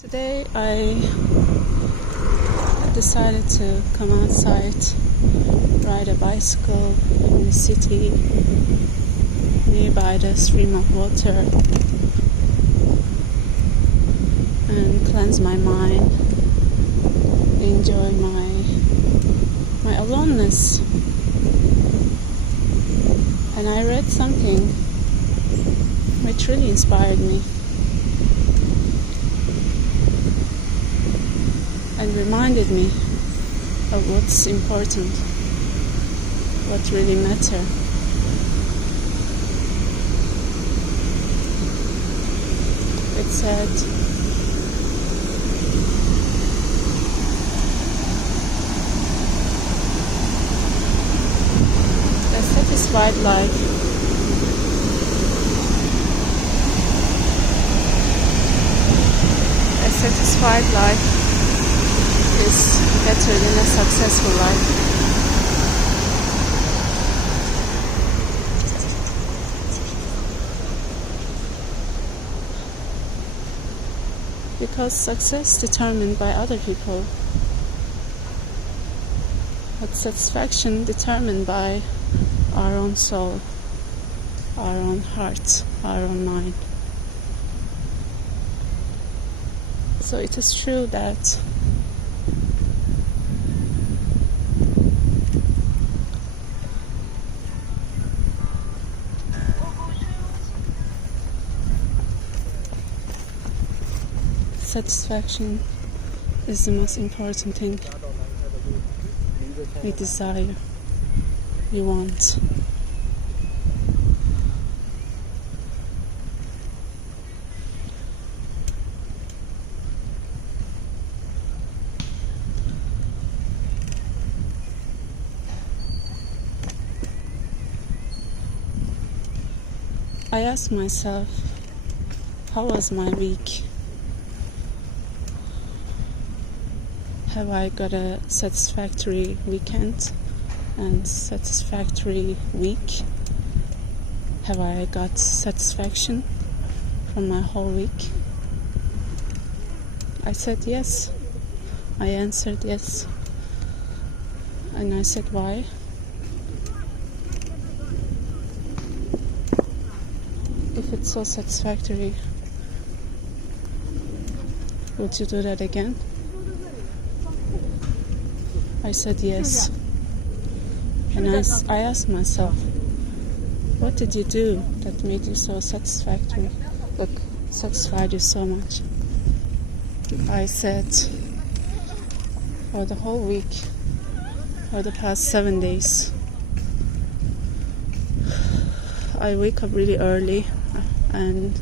Today I decided to come outside, ride a bicycle in the city nearby the stream of water and cleanse my mind, enjoy my aloneness. And I read something which really inspired me and reminded me of what's important, what really matters. It said, a satisfied life is better than a successful life. Because success is determined by other people, but satisfaction determined by our own soul, our own heart, our own mind. So it is true that satisfaction is the most important thing we desire, we want. I asked myself, how was my week? Have I got a satisfactory weekend and satisfactory week? Have I got satisfaction from my whole week? I said yes. I answered yes. And I said why? If it's so satisfactory, would you do that again? I said yes. And I asked myself, what did you do that made you so satisfactory? Look, satisfied you so much. I said, for the whole week, for the past 7 days, I wake up really early and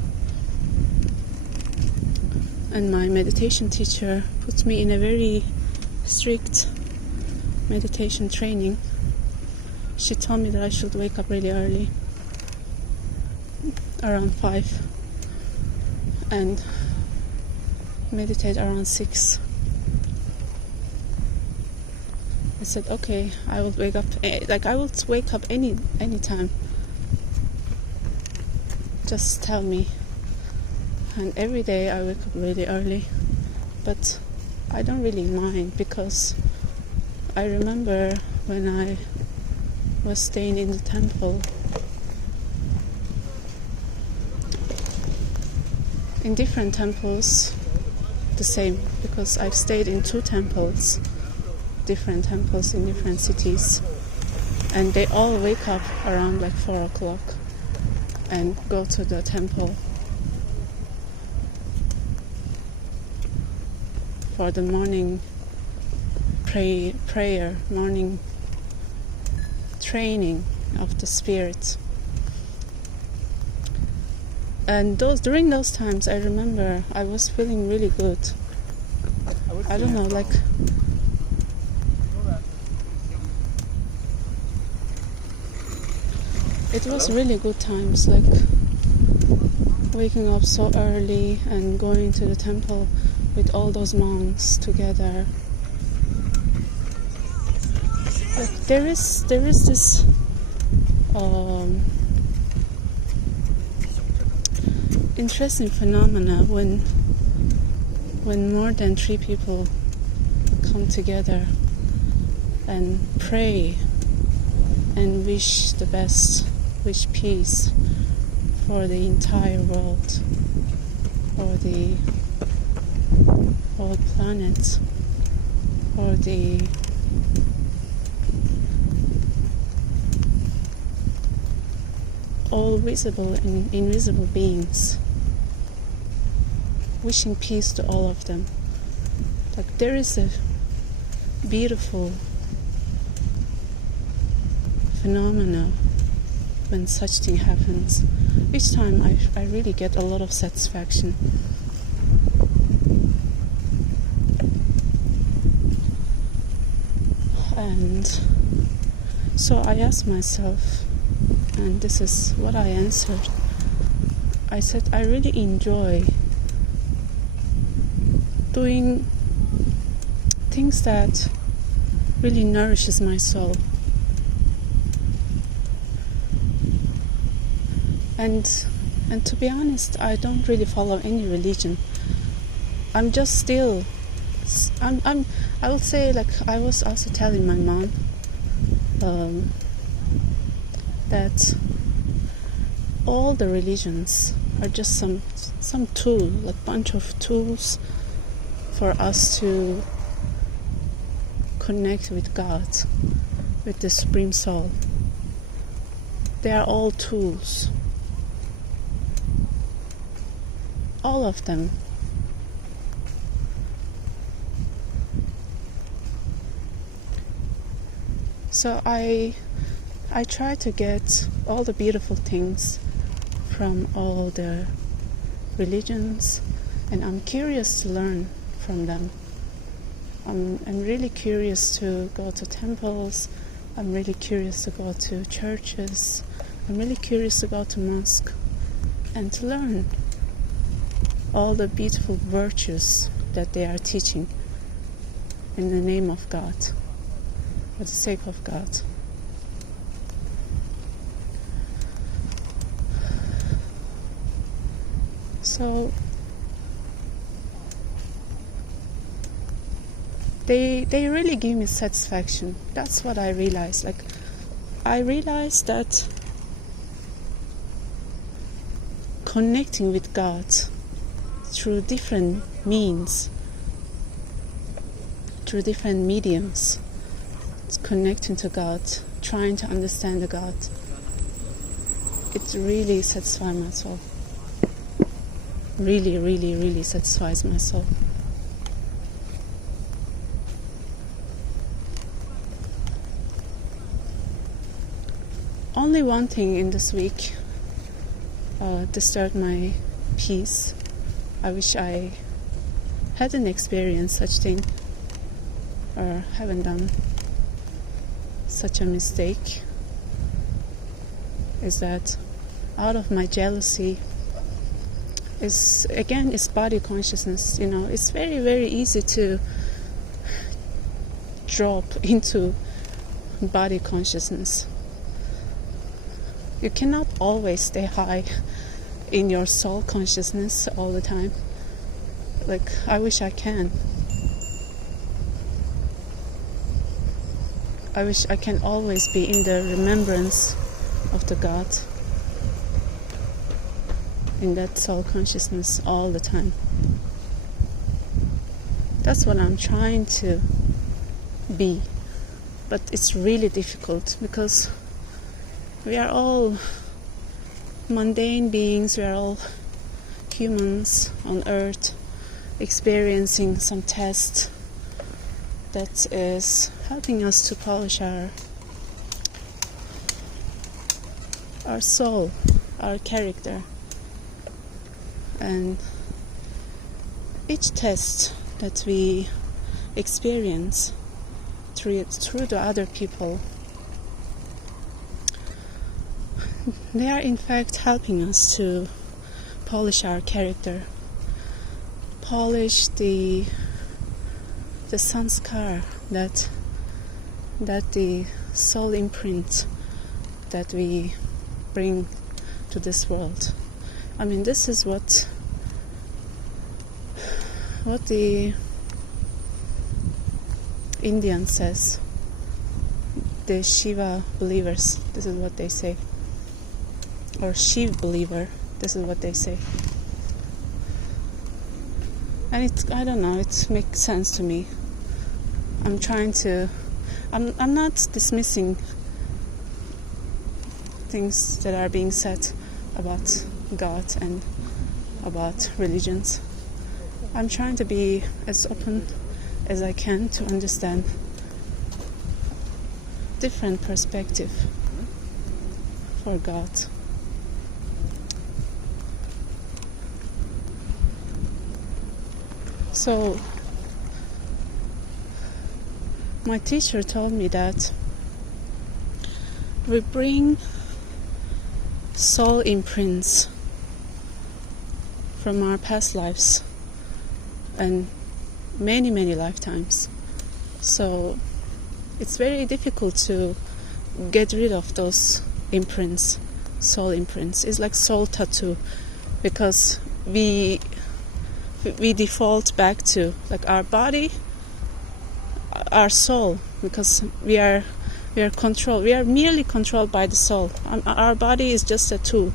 my meditation teacher put me in a very strict meditation training. She told me that I should wake up really early, around 5, and meditate around 6. I said, okay, I will wake up, I will wake up any time. Just tell me. And every day I wake up really early, but I don't really mind, because I remember when I was staying in the temple, in different temples, the same, because I've stayed in 2 temples, different temples in different cities, and they all wake up around 4 o'clock and go to the temple for the morning prayer, morning training of the spirit. And during those times, I remember I was feeling really good. I don't know, it was really good times, waking up so early and going to the temple with all those monks together. There is this interesting phenomena when when more than 3 people come together and pray and wish the best, wish peace for the entire world, for the whole planet, for the all visible and invisible beings, wishing peace to all of them. Like, there is a beautiful phenomena when such thing happens. Each time I really get a lot of satisfaction. And so I asked myself, and this is what I answered. I said, I really enjoy doing things that really nourishes my soul. And to be honest, I don't really follow any religion. I'm just still, I would say, like, I was also telling my mom that all the religions are just some tool, like bunch of tools for us to connect with God, with the Supreme Soul. They are all tools. All of them. So I try to get all the beautiful things from all the religions, and I'm curious to learn from them. I'm really curious to go to temples. I'm really curious to go to churches. I'm really curious to go to mosque and to learn all the beautiful virtues that they are teaching in the name of God, for the sake of God. So they really give me satisfaction. That's what I realized. Like, I realized that connecting with God through different means, through different mediums, connecting to God, trying to understand the God, it really satisfies my soul. Really, really, really satisfies my soul. Only one thing in this week disturbed my peace. I wish I hadn't experienced such thing, or haven't done such a mistake, is that out of my jealousy is body consciousness. You know, it's very, very easy to drop into body consciousness. You cannot always stay high in your soul consciousness all the time. Like, I wish I can. I wish I can always be in the remembrance of the God, in that soul consciousness all the time. That's what I'm trying to be. But it's really difficult because we are all mundane beings, we are all humans on earth experiencing some test that is helping us to polish our soul, our character. And each test that we experience through the other people, they are in fact helping us to polish our character, polish the sanskar, that the soul imprint that we bring to this world. I mean, this is what what the Indian says, the Shiva believers, this is what they say, or Shiv believer, this is what they say. And I don't know, it makes sense to me. I'm not dismissing things that are being said about God and about religions. I'm trying to be as open as I can to understand different perspective for God. So my teacher told me that we bring soul imprints from our past lives and many lifetimes. So it's very difficult to get rid of those imprints, soul imprints. It's like soul tattoo, because we default back to like our body, our soul, because we are controlled. We are merely controlled by the soul. Our body is just a tool.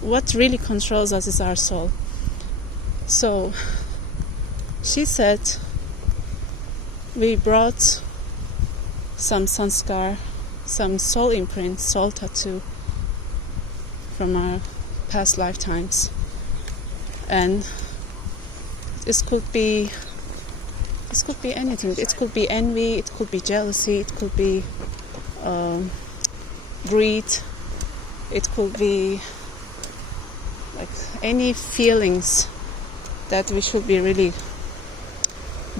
What really controls us is our soul. So she said we brought some sanskar, some soul imprint, soul tattoo from our past lifetimes, and this could be anything. It could be envy, it could be jealousy, it could be greed, it could be like any feelings that we should be really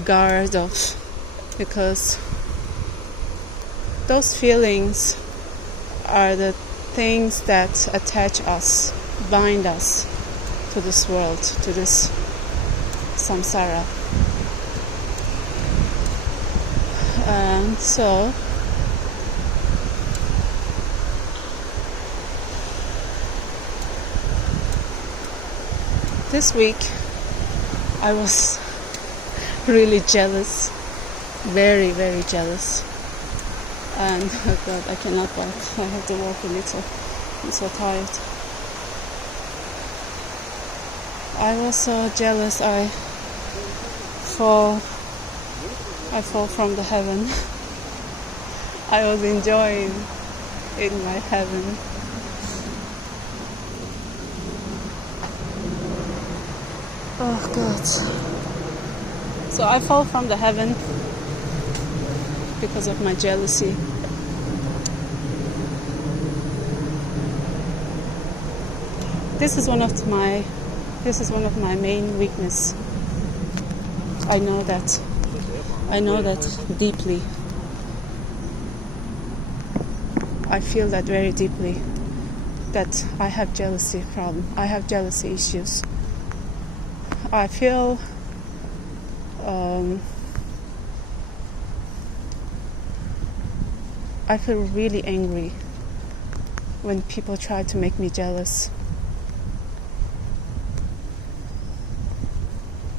guard of, because those feelings are the things that attach us, bind us to this world, to this samsara. And so this week I was really jealous, very jealous, and oh God, I cannot walk. I have to walk a little. I'm so tired. I was so jealous. I fall from the heaven. I was enjoying in my heaven. Oh God. So I fall from the heaven because of my jealousy. This is one of my main weakness. I know that deeply. I feel that very deeply, that I have jealousy problem. I have jealousy issues. I feel really angry when people try to make me jealous,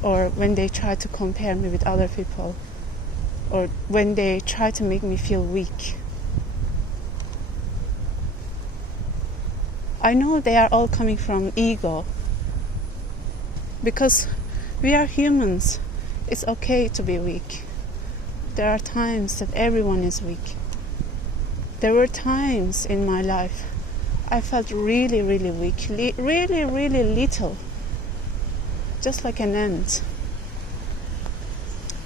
or when they try to compare me with other people, or when they try to make me feel weak. I know they are all coming from ego, because we are humans. It's okay to be weak. There are times that everyone is weak. There were times in my life I felt really weak, really little, just like an ant.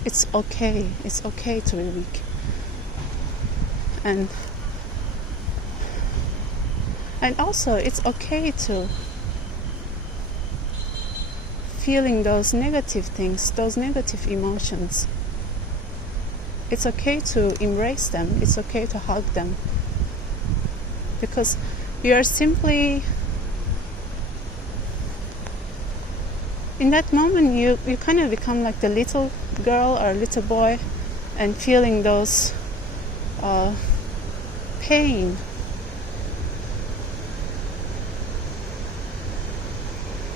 It's okay to be weak. And also it's okay to feeling those negative things, those negative emotions. It's okay to embrace them. It's okay to hug them. Because you are simply, in that moment, you kind of become like the little girl or little boy, and feeling those pain.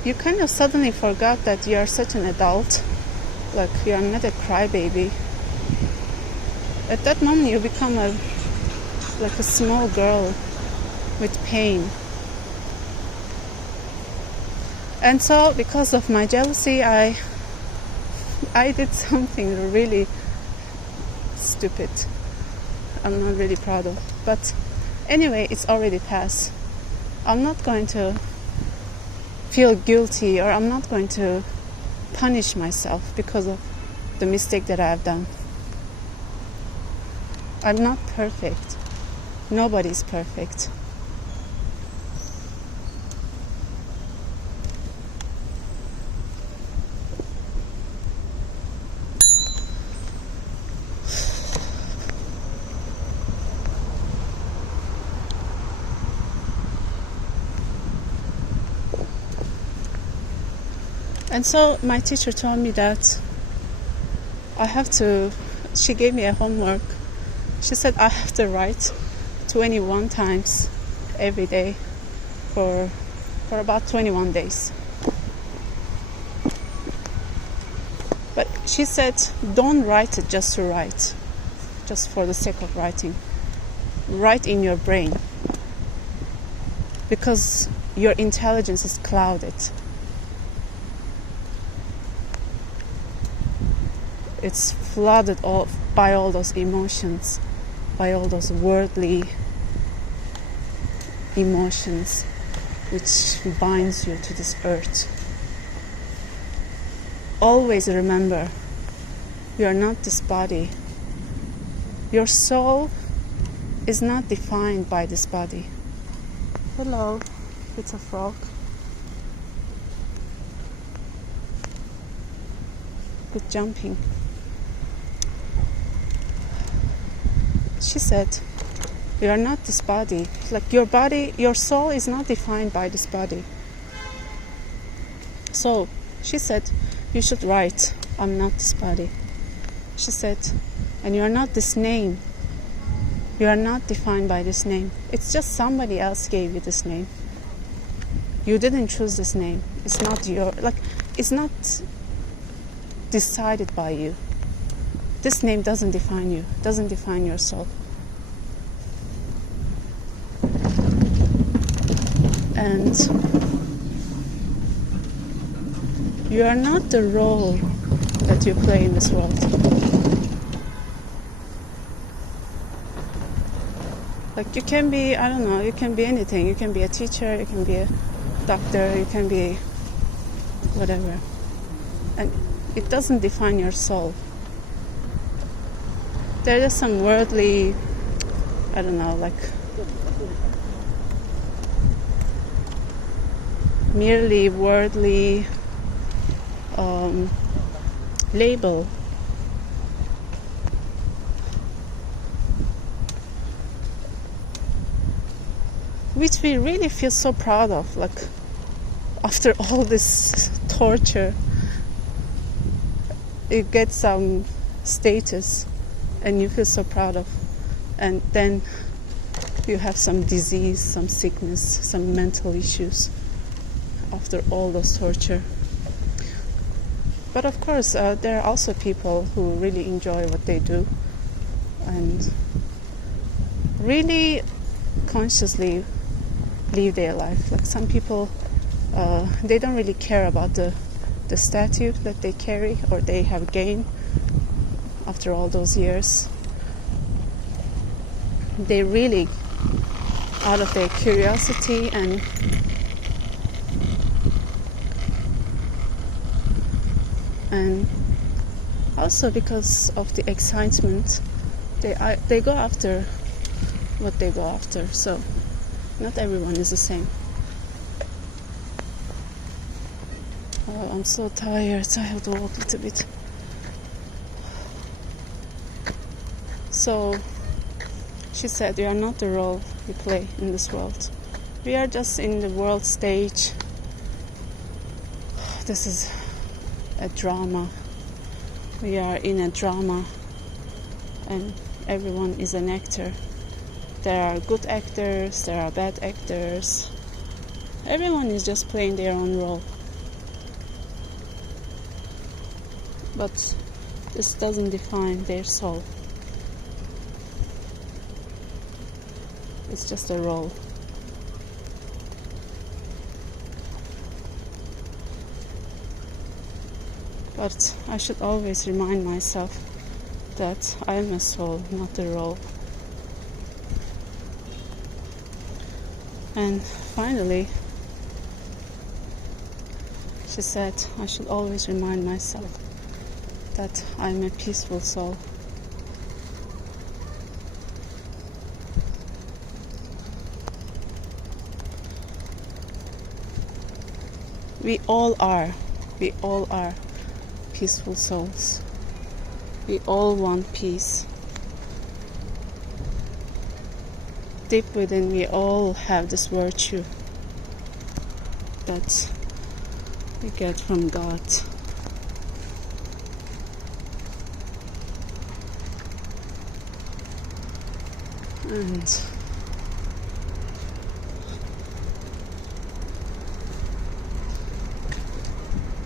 You kind of suddenly forgot that you are such an adult, Like, you are not a crybaby. At that moment you become like a small girl with pain. And so because of my jealousy, I did something really stupid. I'm not really proud of. But anyway, it's already past. I'm not going to feel guilty, or I'm not going to punish myself because of the mistake that I have done. I'm not perfect. Nobody's perfect. And so my teacher told me that she gave me a homework. She said I have to write 21 times every day for about 21 days. But she said, don't write it just to write, just for the sake of writing. Write in your brain, because your intelligence is clouded. It's flooded by all those emotions, by all those worldly emotions which binds you to this earth. Always remember, you are not this body. Your soul is not defined by this body. Hello, it's a frog. Good jumping. She said, you are not this body. Like, your body, your soul is not defined by this body. So she said, you should write, I'm not this body. She said, and you are not this name. You are not defined by this name. It's just somebody else gave you this name. You didn't choose this name. It's not it's not decided by you. This name doesn't define you, doesn't define your soul. And you are not the role that you play in this world. Like, you can be, I don't know, you can be anything. You can be a teacher, you can be a doctor, you can be whatever. And it doesn't define your soul. There is some worldly, I don't know, like merely worldly label. Which we really feel so proud of, like, after all this torture, you get some status and you feel so proud of, and then you have some disease, some sickness, some mental issues after all this torture. But of course, there are also people who really enjoy what they do and really consciously live their life. Like, some people, they don't really care about the status that they carry or they have gained after all those years. They really, out of their curiosity and also because of the excitement, they go after what they go after. So not everyone is the same. Oh, I'm so tired, so I have to walk a little bit. So she said, you are not the role you play in this world. We are just in the world stage. This is a drama. We are in a drama, and everyone is an actor. There are good actors, there are bad actors. Everyone is just playing their own role. but this doesn't define their soul. It's just a role. But I should always remind myself that I am a soul, not a role. And finally, she said, I should always remind myself that I'm a peaceful soul. We all are peaceful souls. We all want peace. Deep within, we all have this virtue that we get from God. And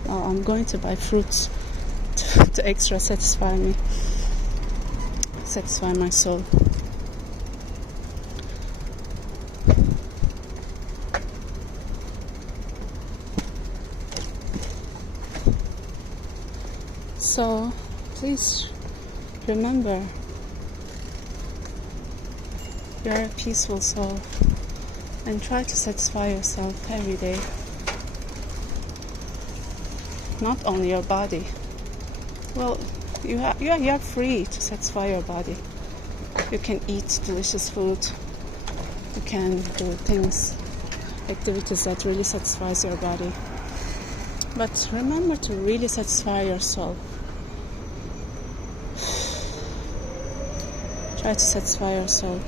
I'm going to buy fruits to extra satisfy my soul. So please remember, you're a peaceful soul, and try to satisfy yourself every day. Not only your body. Well, you are free to satisfy your body. You can eat delicious food. You can do activities that really satisfies your body. But remember to really satisfy your soul. Try to satisfy your soul.